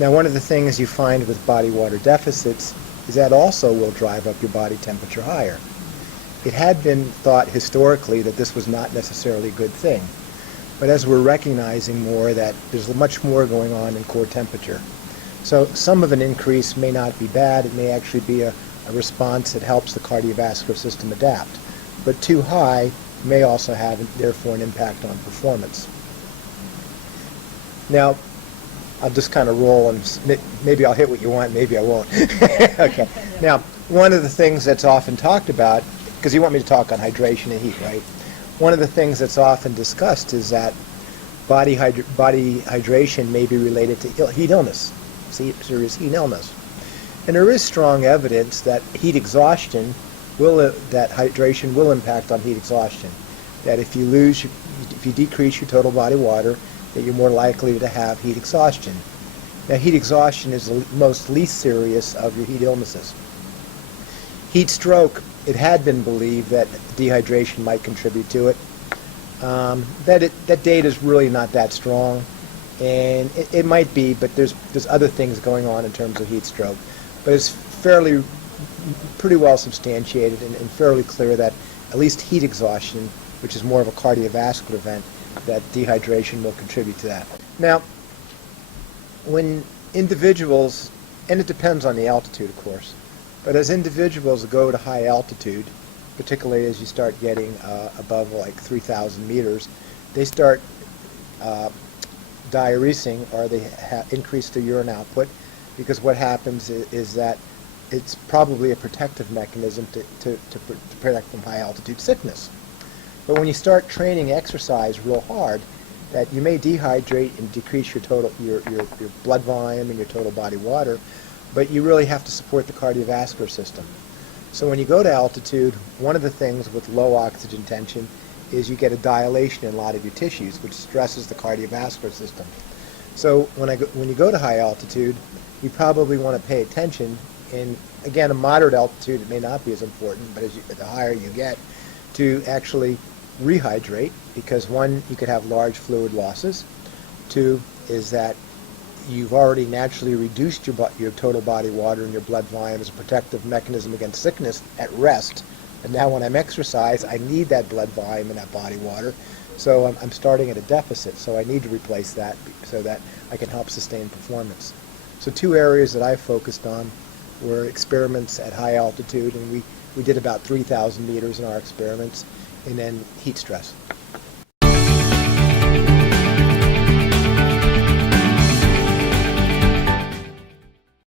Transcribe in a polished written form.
Now, one of the things you find with body water deficits is that also will drive up your body temperature higher. It had been thought historically that this was not necessarily a good thing, but as we're recognizing more that there's much more going on in core temperature. So some of an increase may not be bad. It may actually be a response that helps the cardiovascular system adapt. But too high may also have, therefore, an impact on performance. Now, I'll just kind of roll and maybe I'll hit what you want, maybe I won't. Okay. Now, one of the things that's often talked about, because you want me to talk on hydration and heat, right? One of the things that's often discussed is that body hydration may be related to heat illness, serious heat illness. And there is strong evidence that heat exhaustion that hydration will impact on heat exhaustion. That if you decrease your total body water, that you're more likely to have heat exhaustion. Now, heat exhaustion is the least serious of your heat illnesses. Heat stroke, it had been believed that dehydration might contribute to it. That data is really not that strong, and it might be, but there's other things going on in terms of heat stroke. But it's pretty well substantiated and fairly clear that at least heat exhaustion, which is more of a cardiovascular event, that dehydration will contribute to that. Now, when individuals, and it depends on the altitude, of course, but as individuals go to high altitude, particularly as you start getting above like 3,000 meters, they start diuresing, or they increase their urine output, because what happens is that it's probably a protective mechanism to protect from high altitude sickness. But when you start training exercise real hard, that you may dehydrate and decrease your blood volume and your total body water, but you really have to support the cardiovascular system. So when you go to altitude, one of the things with low oxygen tension is you get a dilation in a lot of your tissues, which stresses the cardiovascular system. So when you go to high altitude, you probably want to pay attention. And again, a moderate altitude, it may not be as important, but the higher you get, to actually rehydrate, because one, you could have large fluid losses. Two is that you've already naturally reduced your total body water and your blood volume as a protective mechanism against sickness at rest. And now when I'm exercise, I need that blood volume and that body water. So I'm starting at a deficit, so I need to replace that so that I can help sustain performance. So two areas that I focused on were experiments at high altitude, and we did about 3,000 meters in our experiments, and then heat stress.